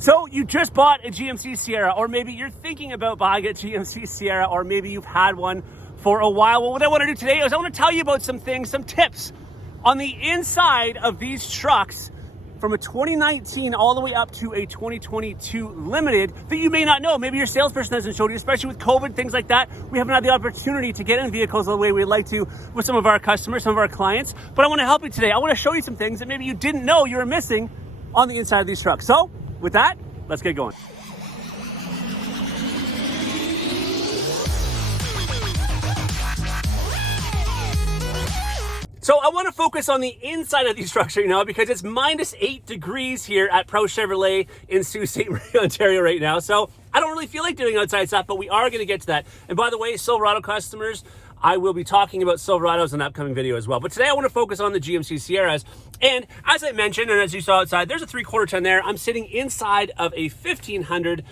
So you just bought a GMC Sierra, or maybe you're thinking about buying a GMC Sierra, or maybe you've had one for a while. Well, what I want to do today is I want to tell you about some things, some tips on the inside of these trucks from a 2019 all the way up to a 2022 Limited that you may not know. Maybe your salesperson hasn't showed you, especially with COVID, things like that. We haven't had the opportunity to get in vehicles the way we'd like to with some of our customers, some of our clients. But I want to help you today. I want to show you some things that maybe you didn't know you were missing on the inside of these trucks. So with that, let's get going. So I want to focus on the inside of these trucks right now because it's minus 8 degrees here at Pro Chevrolet in Sault Ste. Marie, Ontario right now. So I don't really feel like doing outside stuff, but we are going to get to that. And by the way, Silverado customers, I will be talking about Silverados in an upcoming video as well. But today I want to focus on the GMC Sierras. And as I mentioned, and as you saw outside, there's a 3/4 ton there. I'm sitting inside of a 1500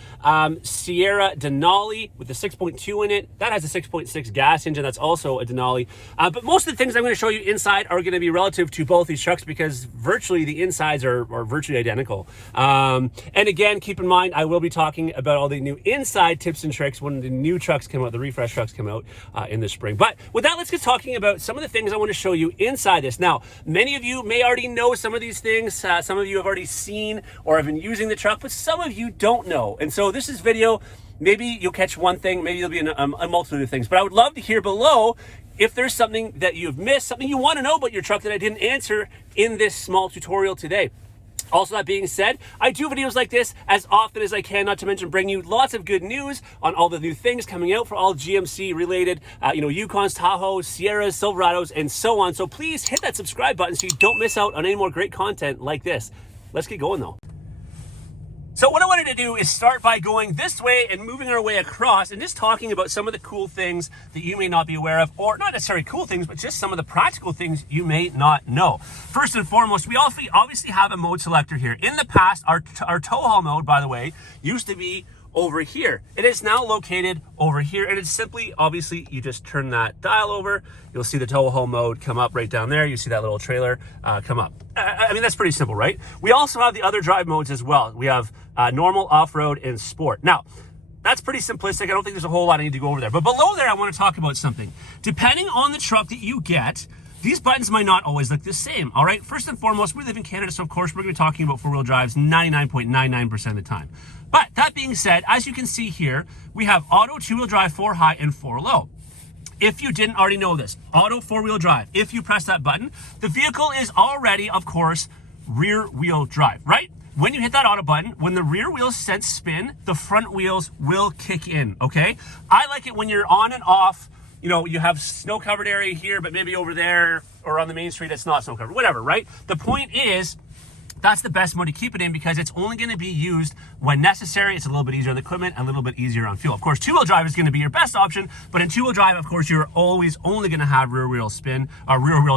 Sierra Denali with a 6.2 in it. That has a 6.6 gas engine. That's also a Denali. But most of the things I'm going to show you inside are going to be relative to both these trucks because virtually the insides are virtually identical. And again, keep in mind, I will be talking about all the new inside tips and tricks when the new trucks come out, the refresh trucks come out in the spring. But with that, let's get talking about some of the things I want to show you inside this. Now, many of you may already know some of these things. Some of you have already seen or have been using the truck, but some of you don't know. And so this is video. Maybe you'll catch one thing, maybe you'll be in a multitude of things. But I would love to hear below if there's something that you've missed, something you want to know about your truck that I didn't answer in this small tutorial today. Also, that being said, I do videos like this as often as I can, not to mention bring you lots of good news on all the new things coming out for all GMC related, Yukons, Tahoes, Sierras, Silverados, and so on. So please hit that subscribe button so you don't miss out on any more great content like this. Let's get going though. So what I wanted to do is start by going this way and moving our way across and just talking about some of the cool things that you may not be aware of, or not necessarily cool things, but just some of the practical things you may not know. First and foremost, we obviously have a mode selector here. In the past, our tow haul mode, by the way, used to be over here. It is now located over here, and it's simply, obviously, you just turn that dial over, you'll see the tow haul mode come up right down there. You see that little trailer come up. I mean, that's pretty simple, right? We also have the other drive modes as well. We have normal, off-road, and sport. Now, that's pretty simplistic. I don't think there's a whole lot I need to go over there. But below there, I want to talk about something. Depending on the truck that you get, these buttons might not always look the same, all right? First and foremost, we live in Canada, so of course, we're going to be talking about four-wheel drives 99.99% of the time. But that being said, as you can see here, we have auto, two-wheel drive, 4 high, and 4 low. If you didn't already know this, auto 4-wheel drive, if you press that button, the vehicle is already, of course, rear-wheel drive, right? When you hit that auto button, when the rear wheels sense spin, the front wheels will kick in, okay? I like it when you're on and off, you have snow-covered area here, but maybe over there or on the main street, it's not snow-covered, whatever, right? The point is, that's the best mode to keep it in because it's only going to be used when necessary. It's a little bit easier on the equipment and a little bit easier on fuel. Of course, two-wheel drive is going to be your best option, but in two-wheel drive, of course, you're always only going to have rear-wheel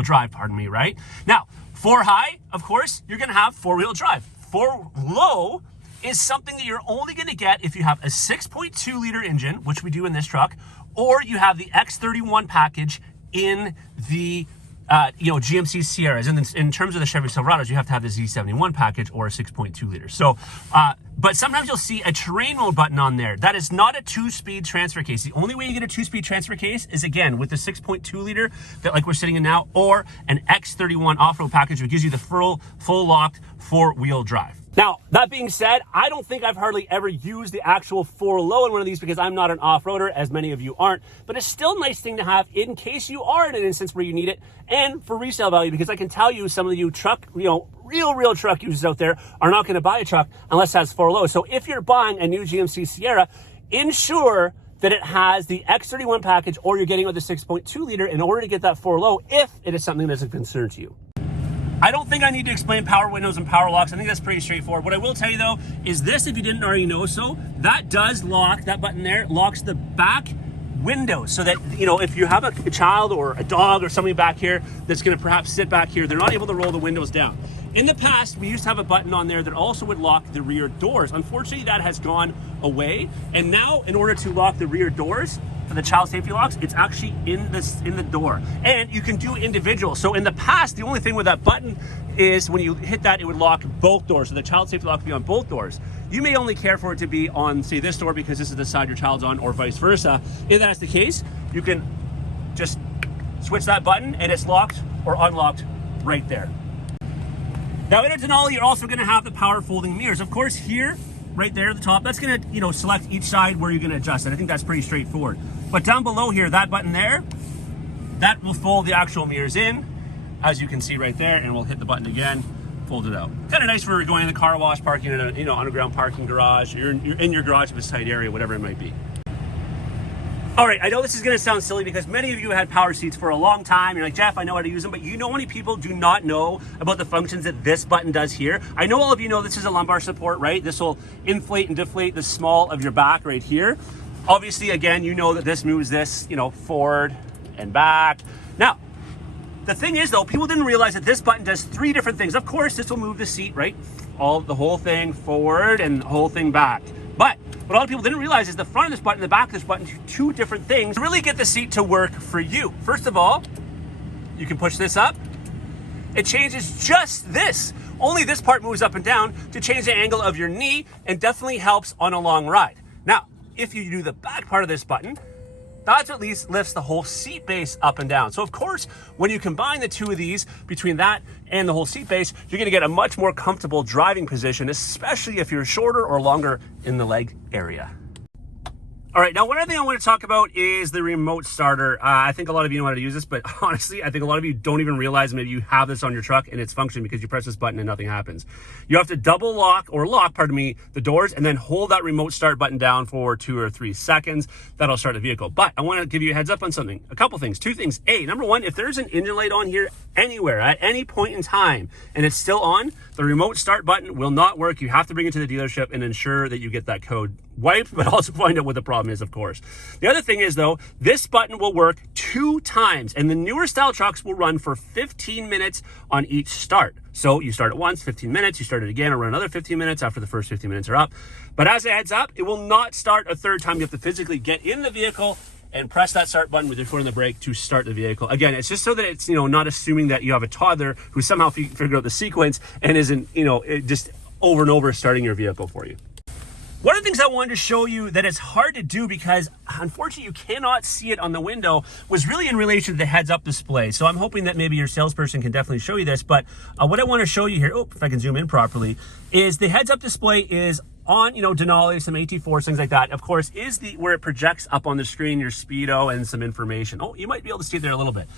drive, right? Now, 4 high, of course, you're going to have 4-wheel drive. 4 low is something that you're only going to get if you have a 6.2 liter engine, which we do in this truck, or you have the X31 package in the GMC Sierras. And in terms of the Chevy Silverados, you have to have the Z71 package or a 6.2 liter. So, but sometimes you'll see a terrain mode button on there. That is not a 2-speed transfer case. The only way you get a 2-speed transfer case is, again, with the 6.2 liter that like we're sitting in now, or an X31 off-road package, which gives you the full locked 4-wheel drive. Now, that being said, I don't think I've hardly ever used the actual 4 low in one of these because I'm not an off-roader, as many of you aren't, but it's still a nice thing to have in case you are in an instance where you need it, and for resale value, because I can tell you some of you truck, real truck users out there are not going to buy a truck unless it has 4 low. So if you're buying a new GMC Sierra, ensure that it has the X31 package or you're getting with the 6.2 liter in order to get that 4 low if it is something that's a concern to you. I don't think I need to explain power windows and power locks. I think that's pretty straightforward. What I will tell you though, is this, if you didn't already know so, that does lock, that button there locks the back window so that, if you have a child or a dog or somebody back here that's gonna perhaps sit back here, they're not able to roll the windows down. In the past, we used to have a button on there that also would lock the rear doors. Unfortunately, that has gone away. And now, in order to lock the rear doors, for the child safety locks, it's actually in the door. And you can do individual. So in the past, the only thing with that button is when you hit that, it would lock both doors. So the child safety lock would be on both doors. You may only care for it to be on, say, this door because this is the side your child's on, or vice versa. If that's the case, you can just switch that button and it's locked or unlocked right there. Now in a Denali, you're also gonna have the power folding mirrors. Of course, here, right there at the top, that's gonna, you know, select each side where you're gonna adjust it. I think that's pretty straightforward. But down below here, that button there, that will fold the actual mirrors in, as you can see right there, and we'll hit the button again, fold it out. Kind of nice for going in the car wash, parking in a, you know, underground parking garage, or you're in your garage of a tight area, whatever it might be. All right, I know this is gonna sound silly because many of you had power seats for a long time. You're like, Jeff, I know how to use them, but you know how many people do not know about the functions that this button does here? I know all of you know this is a lumbar support, right? This will inflate and deflate the small of your back right here. Obviously, again, you know that this moves this, you know, forward and back. Now, the thing is though, people didn't realize that this button does 3 different things. Of course, this will move the seat, right? The whole thing forward and the whole thing back. But what a lot of people didn't realize is the front of this button and the back of this button do 2 different things to really get the seat to work for you. First of all, you can push this up. It changes just this. Only this part moves up and down to change the angle of your knee, and definitely helps on a long ride. Now, if you do the back part of this button, that's what at least lifts the whole seat base up and down. So of course, when you combine the 2 of these, between that and the whole seat base, you're gonna get a much more comfortable driving position, especially if you're shorter or longer in the leg area. All right, now one other thing I want to talk about is the remote starter. I think a lot of you know how to use this, but honestly, I think a lot of you don't even realize maybe you have this on your truck and it's functioning because you press this button and nothing happens. You have to double lock, or lock, pardon me, the doors, and then hold that remote start button down for 2 or 3 seconds. That'll start the vehicle. But I want to give you a heads up on something. A couple things, 2 things. Number 1, if there's an engine light on here anywhere at any point in time and it's still on, the remote start button will not work. You have to bring it to the dealership and ensure that you get that code wiped, but also find out what the problem is, of course. The other thing is though, this button will work 2 times, and the newer style trucks will run for 15 minutes on each start. So you start it once, 15 minutes, you start it again, or run another 15 minutes after the first 15 minutes are up. But as a heads up, it will not start a 3rd time. You have to physically get in the vehicle and press that start button with your foot on the brake to start the vehicle. Again, it's just so that it's, you know, not assuming that you have a toddler who somehow figured out the sequence and isn't, you know, just over and over starting your vehicle for you. One of the things I wanted to show you that it's hard to do because unfortunately you cannot see it on the window was really in relation to the heads-up display. So I'm hoping that maybe your salesperson can definitely show you this. But what I want to show you here, if I can zoom in properly, is the heads-up display is on, you know, Denali, some AT4s, things like that. Of course, is where it projects up on the screen your speedo and some information. Oh, you might be able to see it there a little bit.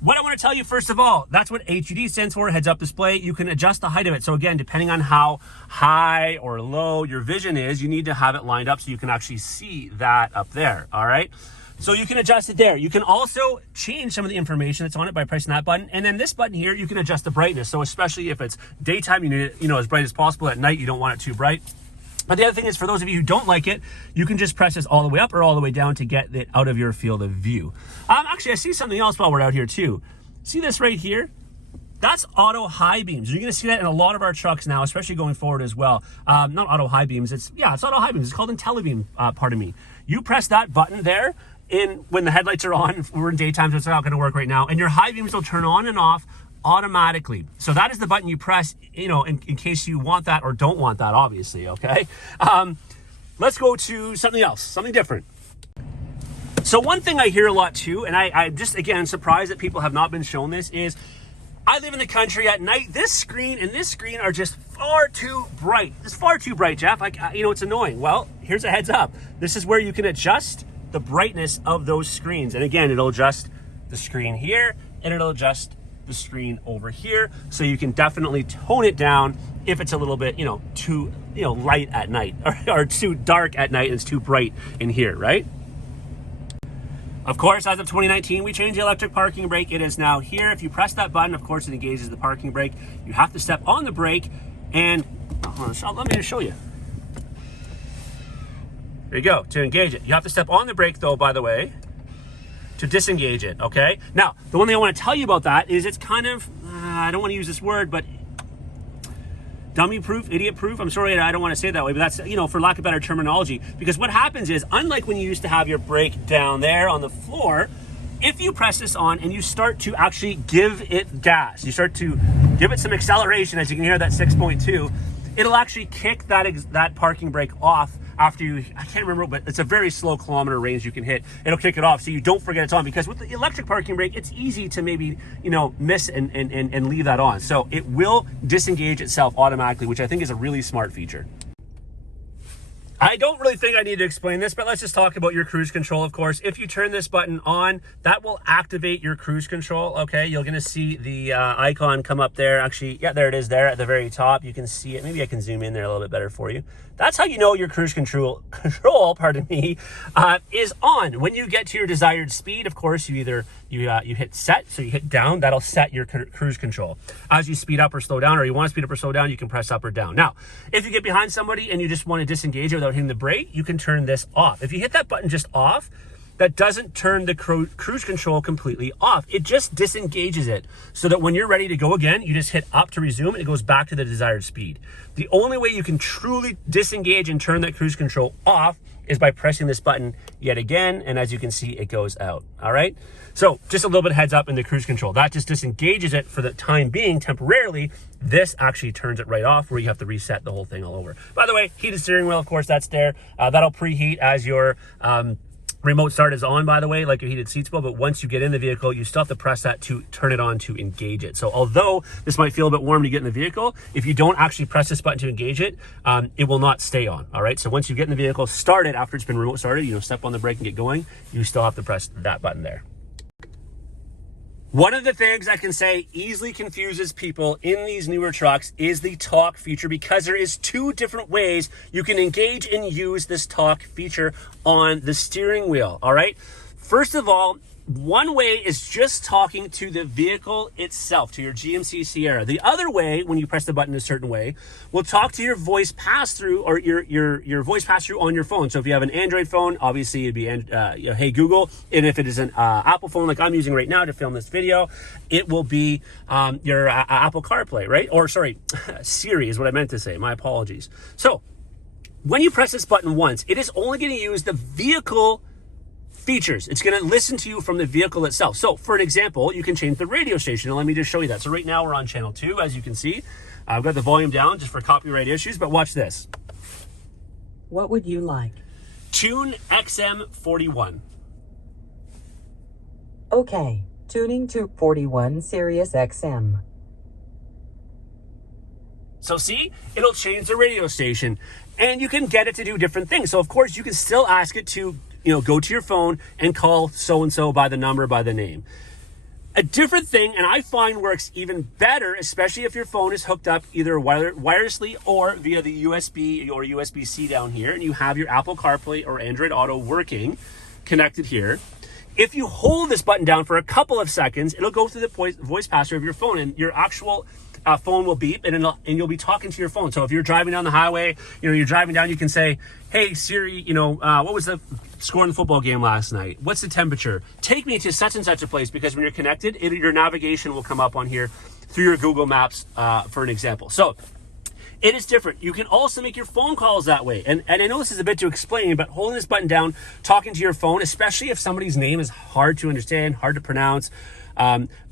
What I want to tell you, first of all, that's what HUD stands for, heads up display. You can adjust the height of it. So again, depending on how high or low your vision is, you need to have it lined up so you can actually see that up there, all right? So you can adjust it there. You can also change some of the information that's on it by pressing that button. And then this button here, you can adjust the brightness. So especially if it's daytime, you need it, you know, as bright as possible. At night, you don't want it too bright. But the other thing is, for those of you who don't like it, you can just press this all the way up or all the way down to get it out of your field of view. Actually, I see something else while we're out here too. See this right here? That's auto high beams. You're gonna see that in a lot of our trucks now, especially going forward as well. Not auto high beams, it's auto high beams. It's called IntelliBeam, pardon me. You press that button there, when the headlights are on, we're in daytime, so it's not gonna work right now, and your high beams will turn on and off automatically. So that is the button you press, you know, in case you want that or don't want that, obviously, okay? Let's go to something else, something different. So one thing I hear a lot too, and I just, again, surprised that people have not been shown this, is I live in the country at night. This screen and this screen are just far too bright. It's far too bright, Jeff. You know, it's annoying. Well, here's a heads up. This is where you can adjust the brightness of those screens. And again, it'll adjust the screen here and it'll adjust the screen over here, so you can definitely tone it down if it's a little bit, you know, too, you know, light at night or too dark at night and it's too bright in here, right? Of course, as of 2019, we changed the electric parking brake. It is now here. If you press that button, of course, it engages the parking brake. You have to step on the brake and let me just show you. There you go, to engage it. You have to step on the brake though, by the way, to disengage it, okay? Now, the one thing I want to tell you about that is it's kind of, I don't want to use this word, but dummy proof, idiot proof. I'm sorry, I don't want to say it that way, but that's, you know, for lack of better terminology. Because what happens is, unlike when you used to have your brake down there on the floor, if you press this on and you start to actually give it gas, you start to give it some acceleration, as you can hear that 6.2, it'll actually kick that parking brake off after you, I can't remember, but it's a very slow kilometer range you can hit. It'll kick it off so you don't forget it's on, because with the electric parking brake, it's easy to maybe, you know, miss and leave that on. So it will disengage itself automatically, which I think is a really smart feature. I don't really think I need to explain this, but let's just talk about your cruise control, of course. If you turn this button on, that will activate your cruise control, okay? You're gonna see the icon come up there. Actually, yeah, there it is there at the very top. You can see it. Maybe I can zoom in there a little bit better for you. That's how you know your cruise control, pardon me, is on. When you get to your desired speed, of course, you either you hit set, so you hit down, that'll set your cruise control. As you speed up or slow down, or you want to speed up or slow down, you can press up or down. Now, if you get behind somebody and you just want to disengage it without hitting the brake, you can turn this off. If you hit that button just off, that doesn't turn the cruise control completely off. It just disengages it so that when you're ready to go again, you just hit up to resume and it goes back to the desired speed. The only way you can truly disengage and turn that cruise control off is by pressing this button yet again. And as you can see, it goes out. All right. So just a little bit of heads up in the cruise control. That just disengages it for the time being temporarily. This actually turns it right off, where you have to reset the whole thing all over. By the way, heated steering wheel, of course, that's there. That'll preheat as your remote start is on, by the way, like your heated seats will, but once you get in the vehicle, you still have to press that to turn it on to engage it. So although this might feel a bit warm to get in the vehicle, if you don't actually press this button to engage it, it will not stay on, all right? So once you get in the vehicle, start it after it's been remote started, you know, step on the brake and get going, you still have to press that button there. One of the things I can say easily confuses people in these newer trucks is the talk feature, because there is two different ways you can engage and use this talk feature on the steering wheel, all right? First of all, one way is just talking to the vehicle itself, to your GMC Sierra. The other way, when you press the button a certain way, will talk to your voice pass-through, or your voice pass-through on your phone. So if you have an Android phone, obviously it'd be Hey Google. And if it is an Apple phone like I'm using right now to film this video, it will be your Apple CarPlay, right? Or sorry, Siri is what I meant to say. My apologies. So when you press this button once, it is only going to use the vehicle features. It's going to listen to you from the vehicle itself. So for an example, you can change the radio station, and let me just show you that. So right now we're on channel 2, as you can see. I've got the volume down just for copyright issues, but watch this. What would you like? Tune XM41. Okay, tuning to 41 Sirius XM. So see, it'll change the radio station, and you can get it to do different things. So of course you can still ask it to, you know, go to your phone and call so-and-so by the number, by the name. A different thing, and I find works even better, especially if your phone is hooked up either wirelessly or via the USB or USB-C down here, and you have your Apple CarPlay or Android Auto working, connected here. If you hold this button down for a couple of seconds, it'll go through the voice pass-through of your phone, and your actual phone will beep, and you'll be talking to your phone. So if you're driving down the highway, you know, you're driving down, you can say, hey Siri, you know, what was the score in the football game last night? What's the temperature? Take me to such and such a place, because when you're connected, your navigation will come up on here through your Google Maps, for an example. So it is different. You can also make your phone calls that way. And I know this is a bit to explain, but holding this button down, talking to your phone, especially if somebody's name is hard to understand, hard to pronounce,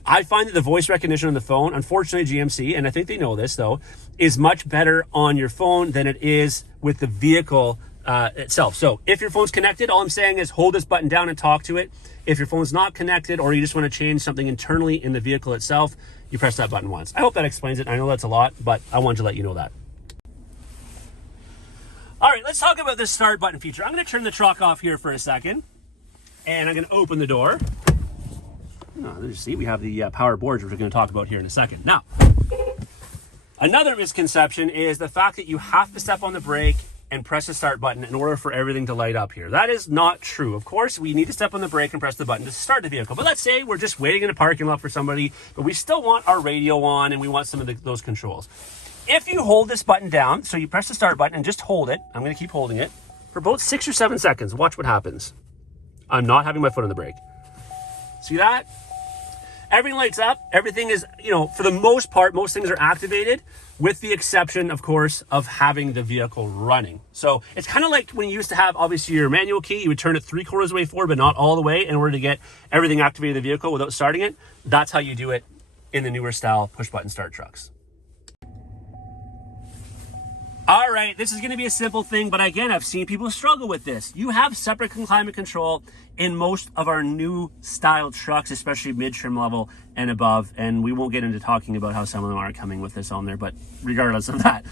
I find that the voice recognition on the phone, unfortunately GMC, and I think they know this though, is much better on your phone than it is with the vehicle itself. So if your phone's connected, all I'm saying is hold this button down and talk to it. If your phone's not connected, or you just want to change something internally in the vehicle itself, you press that button once. I hope that explains it. I know that's a lot, but I wanted to let you know that. All right, let's talk about this start button feature. I'm going to turn the truck off here for a second, and I'm going to open the door. You see, we have the power boards, which we're going to talk about here in a second. Now, another misconception is the fact that you have to step on the brake and press the start button in order for everything to light up here. That is not true. Of course, we need to step on the brake and press the button to start the vehicle. But let's say we're just waiting in a parking lot for somebody, but we still want our radio on and we want some of those controls. If you hold this button down, so you press the start button and just hold it, I'm going to keep holding it for about 6 or 7 seconds. Watch what happens. I'm not having my foot on the brake. See that? Everything lights up. Everything is, you know, for the most part, most things are activated, with the exception, of course, of having the vehicle running. So it's kind of like when you used to have, obviously, your manual key. You would turn it 3/4 of the way forward, but not all the way, in order to get everything activated in the vehicle without starting it. That's how you do it in the newer style push-button start trucks. All right, this is going to be a simple thing, but again, I've seen people struggle with this. You have separate climate control in most of our new style trucks, especially mid-trim level and above, and we won't get into talking about how some of them aren't coming with this on there, but regardless of that.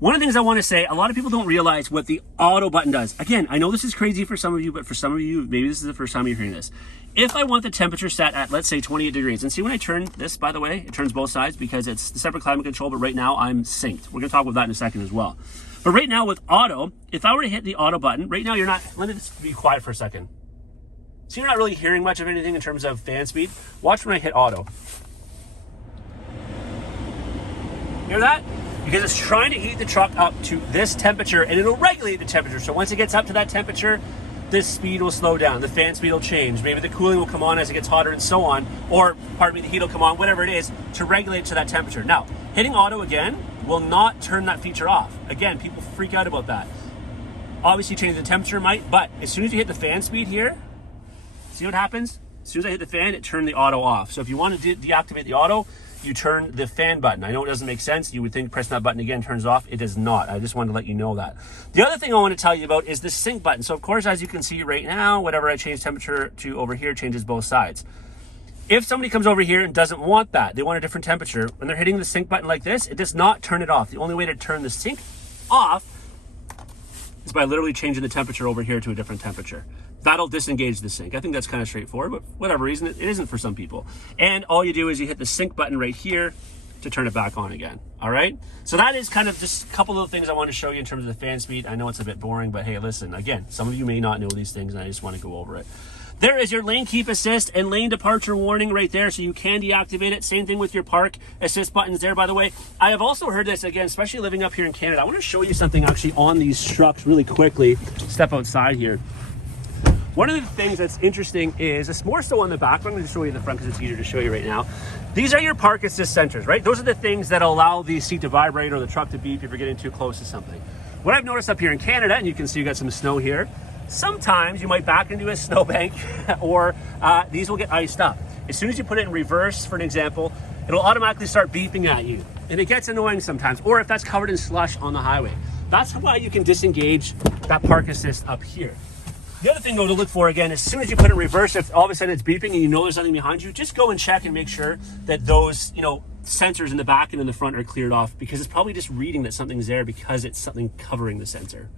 One of the things I want to say, a lot of people don't realize what the auto button does. Again, I know this is crazy for some of you, but for some of you, maybe this is the first time you're hearing this. If I want the temperature set at, let's say, 28 degrees, and see when I turn this, by the way, it turns both sides because it's the separate climate control, but right now I'm synced. We're going to talk about that in a second as well. But right now with auto, if I were to hit the auto button, right now you're not, let me just be quiet for a second. So you're not really hearing much of anything in terms of fan speed. Watch when I hit auto. Hear that? Because it's trying to heat the truck up to this temperature and it'll regulate the temperature. So once it gets up to that temperature, this speed will slow down, the fan speed will change, maybe the cooling will come on as it gets hotter and so on, or pardon me, the heat will come on, whatever it is, to regulate to that temperature. Now, hitting auto again will not turn that feature off. Again, people freak out about that. Obviously changing the temperature might, but as soon as you hit the fan speed here, see what happens? As soon as I hit the fan, it turned the auto off. So if you want to deactivate the auto, you turn the fan button. I know it doesn't make sense. You would think pressing that button again turns off. It does not. I just wanted to let you know that. The other thing I want to tell you about is the sync button. So of course, as you can see right now, whatever I change temperature to over here changes both sides. If somebody comes over here and doesn't want that, they want a different temperature, when they're hitting the sync button like this, it does not turn it off. The only way to turn the sync off is by literally changing the temperature over here to a different temperature. That'll disengage the sync. I think that's kind of straightforward, but for whatever reason, it isn't for some people. And all you do is you hit the sync button right here to turn it back on again. All right. So that is kind of just a couple of things I want to show you in terms of the fan speed. I know it's a bit boring, but hey, listen, again, some of you may not know these things and I just want to go over it. There is your lane keep assist and lane departure warning right there, so you can deactivate it. Same thing with your park assist buttons there, by the way. I have also heard this, again, especially living up here in Canada. I want to show you something actually on these trucks really quickly. Step outside here. One of the things that's interesting is, it's more so on the back, but I'm going to show you in the front because it's easier to show you right now. These are your park assist sensors, right? Those are the things that allow the seat to vibrate or the truck to beep if you're getting too close to something. What I've noticed up here in Canada, and you can see you got some snow here, sometimes you might back into a snowbank or these will get iced up. As soon as you put it in reverse, for an example, it'll automatically start beeping at you. And it gets annoying sometimes, or if that's covered in slush on the highway. That's why you can disengage that park assist up here. The other thing though to look for, again, as soon as you put it in reverse, if all of a sudden it's beeping and you know there's nothing behind you, just go and check and make sure that those, sensors in the back and in the front are cleared off, because it's probably just reading that something's there because it's something covering the sensor.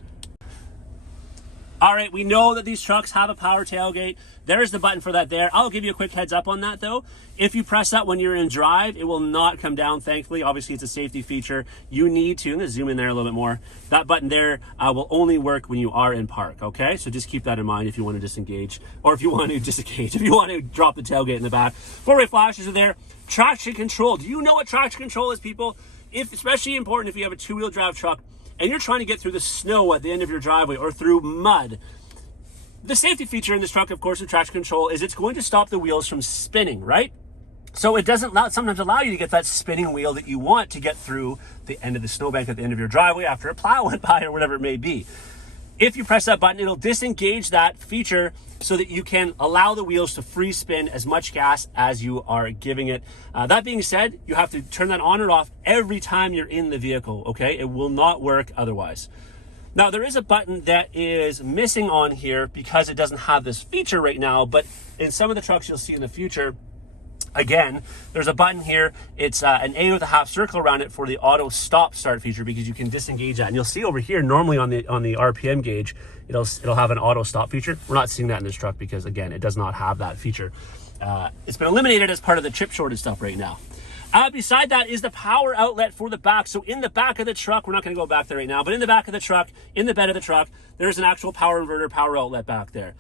All right, we know that these trucks have a power tailgate. There's the button for that there. I'll give you a quick heads up on that though. If you press that when you're in drive, it will not come down, thankfully. Obviously, it's a safety feature. You need to, I'm gonna zoom in there a little bit more. That button there will only work when you are in park, okay? So just keep that in mind if you want to disengage, or if you want to disengage, if you want to drop the tailgate in the back. Four-way flashes are there. Traction control. Do you know what traction control is, people? Especially important if you have a two-wheel drive truck and you're trying to get through the snow at the end of your driveway or through mud. The safety feature in this truck, of course, with traction control is it's going to stop the wheels from spinning, right? So it doesn't sometimes allow you to get that spinning wheel that you want to get through the end of the snowbank at the end of your driveway after a plow went by or whatever it may be. If you press that button, it'll disengage that feature so that you can allow the wheels to free spin as much gas as you are giving it. That being said, you have to turn that on or off every time you're in the vehicle, okay? It will not work otherwise. Now, there is a button that is missing on here because it doesn't have this feature right now, but in some of the trucks you'll see in the future, again, there's a button here. It's an A with a half circle around it for the auto stop start feature, because you can disengage that. And you'll see over here, normally on the RPM gauge, it'll have an auto stop feature. We're not seeing that in this truck because, again, it does not have that feature. It's been eliminated as part of the chip shortage stuff right now. Beside that is the power outlet for the back. So in the back of the truck, we're not going to go back there right now, but in the back of the truck, in the bed of the truck, there's an actual power inverter, power outlet back there.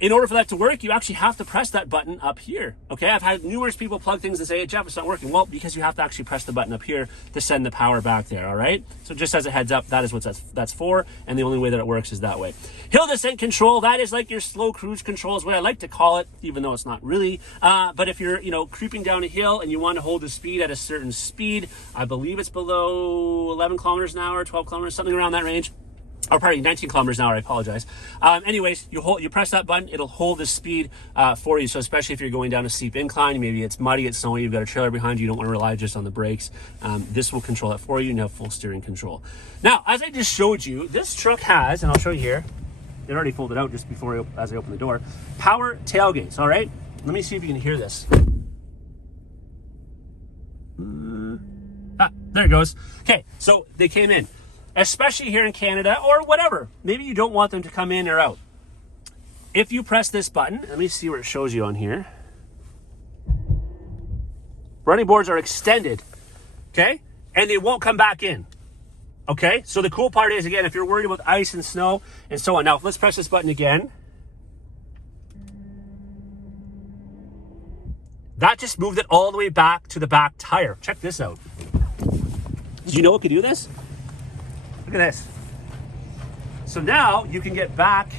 In order for that to work, you actually have to press that button up here. Okay, I've had numerous people plug things and say, hey, Jeff, it's not working. Well, because you have to actually press the button up here to send the power back there, all right? So just as a heads up, that is what that's for, and the only way that it works is that way. Hill descent control, that is like your slow cruise control is what I like to call it, even though it's not really. But if you're, creeping down a hill and you want to hold the speed at a certain speed, I believe it's below 11 kilometers an hour, 12 kilometers, something around that range. or probably 19 kilometers an hour, I apologize. Anyways, you press that button, it'll hold the speed for you. So especially if you're going down a steep incline, maybe it's muddy, it's snowy, you've got a trailer behind you, you don't want to rely just on the brakes. This will control that for you, and you have full steering control. Now, as I just showed you, this truck has, and I'll show you here, it already folded out just before as I open the door, power tailgates, all right? Let me see if you can hear this. There it goes. Okay, so they came in. Especially here in Canada or whatever. Maybe you don't want them to come in or out. If you press this button, let me see where it shows you on here. Running boards are extended, okay? And they won't come back in, okay? So the cool part is, again, if you're worried about ice and snow and so on. Now, let's press this button again. That just moved it all the way back to the back tire. Check this out. Did you know it could do this? Look at this. So now you can get back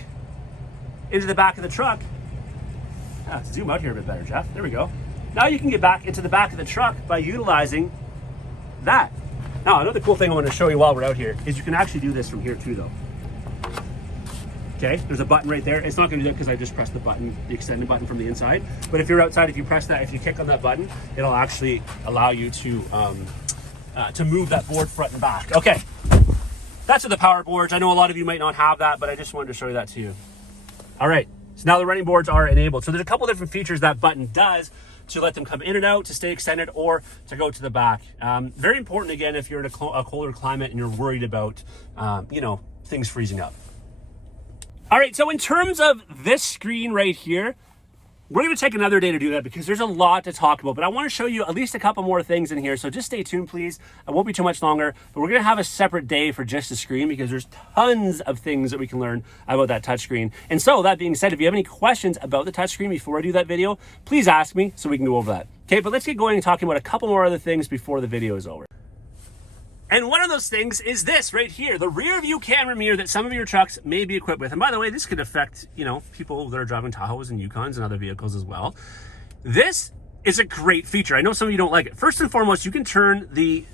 into the back of the truck. Zoom out here a bit better, Jeff. There we go. Now you can get back into the back of the truck by utilizing that. Now, another cool thing I want to show you while we're out here is you can actually do this from here too, though. Okay, there's a button right there. It's not going to do that because I just pressed the button, the extended button from the inside. But if you're outside, if you press that, if you kick on that button, it'll actually allow you to move that board front and back. Okay. That's with the power boards. I know a lot of you might not have that, but I just wanted to show you that to you. All right, so now the running boards are enabled. So there's a couple different features that button does to let them come in and out, to stay extended, or to go to the back. Very important, again, if you're in a colder climate and you're worried about, things freezing up. All right, so in terms of this screen right here, we're going to take another day to do that because there's a lot to talk about, but I want to show you at least a couple more things in here. So just stay tuned, please. It won't be too much longer, but we're going to have a separate day for just the screen because there's tons of things that we can learn about that touchscreen. And so that being said, if you have any questions about the touchscreen before I do that video, please ask me so we can go over that. Okay, but let's get going and talking about a couple more other things before the video is over. And one of those things is this right here, the rear view camera mirror that some of your trucks may be equipped with. And by the way, this could affect, people that are driving Tahoes and Yukons and other vehicles as well. This is a great feature. I know some of you don't like it. First and foremost, you can turn the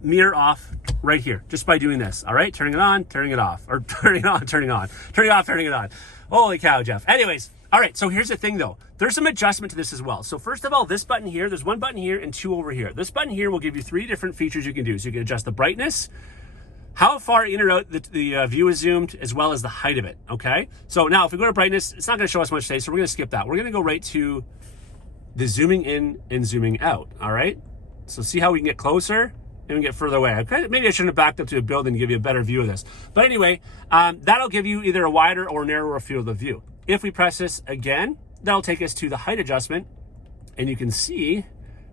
mirror off right here just by doing this. All right, turning it on, turning it off, or turning it on, turning it on, turning it off, turning it on. Holy cow, Jeff. Anyways, all right, so here's the thing though. There's some adjustment to this as well. So first of all, this button here, there's one button here and two over here. This button here will give you three different features you can do. So you can adjust the brightness, how far in or out the view is zoomed, as well as the height of it, okay? So now if we go to brightness, it's not gonna show us much today, so we're gonna skip that. We're gonna go right to the zooming in and zooming out, all right? So see how we can get closer and we get further away. Okay, maybe I shouldn't have backed up to a building to give you a better view of this. But anyway, that'll give you either a wider or narrower field of view. If we press this again, that'll take us to the height adjustment, and you can see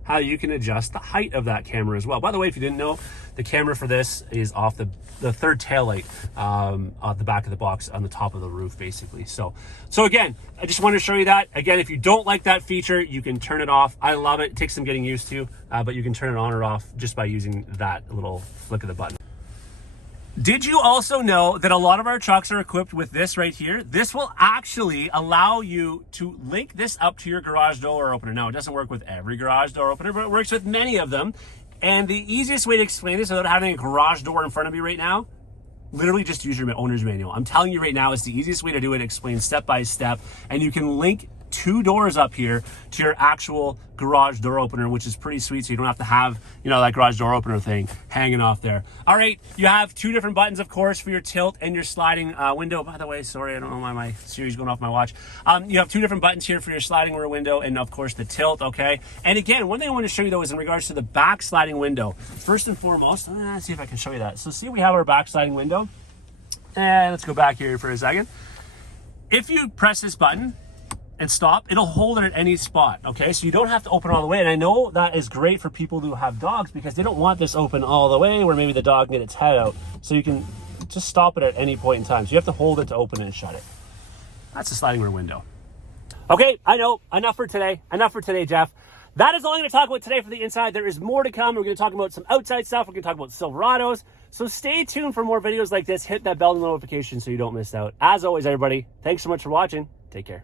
how you can adjust the height of that camera as well. By the way, if you didn't know, the camera for this is off the third taillight at the back of the box on the top of the roof, basically. So again, I just want to show you that. Again, if you don't like that feature, you can turn it off. I love it. It takes some getting used to, but you can turn it on or off just by using that little flick of the button. Did you also know that a lot of our trucks are equipped with this right here? This will actually allow you to link this up to your garage door opener. Now, it doesn't work with every garage door opener, but it works with many of them. And the easiest way to explain this without having a garage door in front of you right now, literally just use your owner's manual. I'm telling you right now, it's the easiest way to do it, explain step by step, and you can link two doors up here to your actual garage door opener, which is pretty sweet, so you don't have to have, that garage door opener thing hanging off there. All right, you have two different buttons, of course, for your tilt and your sliding window. By the way, sorry, I don't know why my Siri's going off my watch. You have two different buttons here for your sliding rear window and, of course, the tilt, okay? And again, one thing I want to show you, though, is in regards to the back sliding window. First and foremost, let's see if I can show you that. So see, we have our back sliding window. And let's go back here for a second. If you press this button and stop, it'll hold it at any spot, okay? So you don't have to open all the way. And I know that is great for people who have dogs because they don't want this open all the way where maybe the dog can get its head out. So you can just stop it at any point in time. So you have to hold it to open it and shut it. That's the sliding rear window. Okay, I know, enough for today, Jeff. That is all I'm gonna talk about today for the inside. There is more to come. We're gonna talk about some outside stuff. We're gonna talk about Silverados. So stay tuned for more videos like this. Hit that bell notification so you don't miss out. As always, everybody, thanks so much for watching. Take care.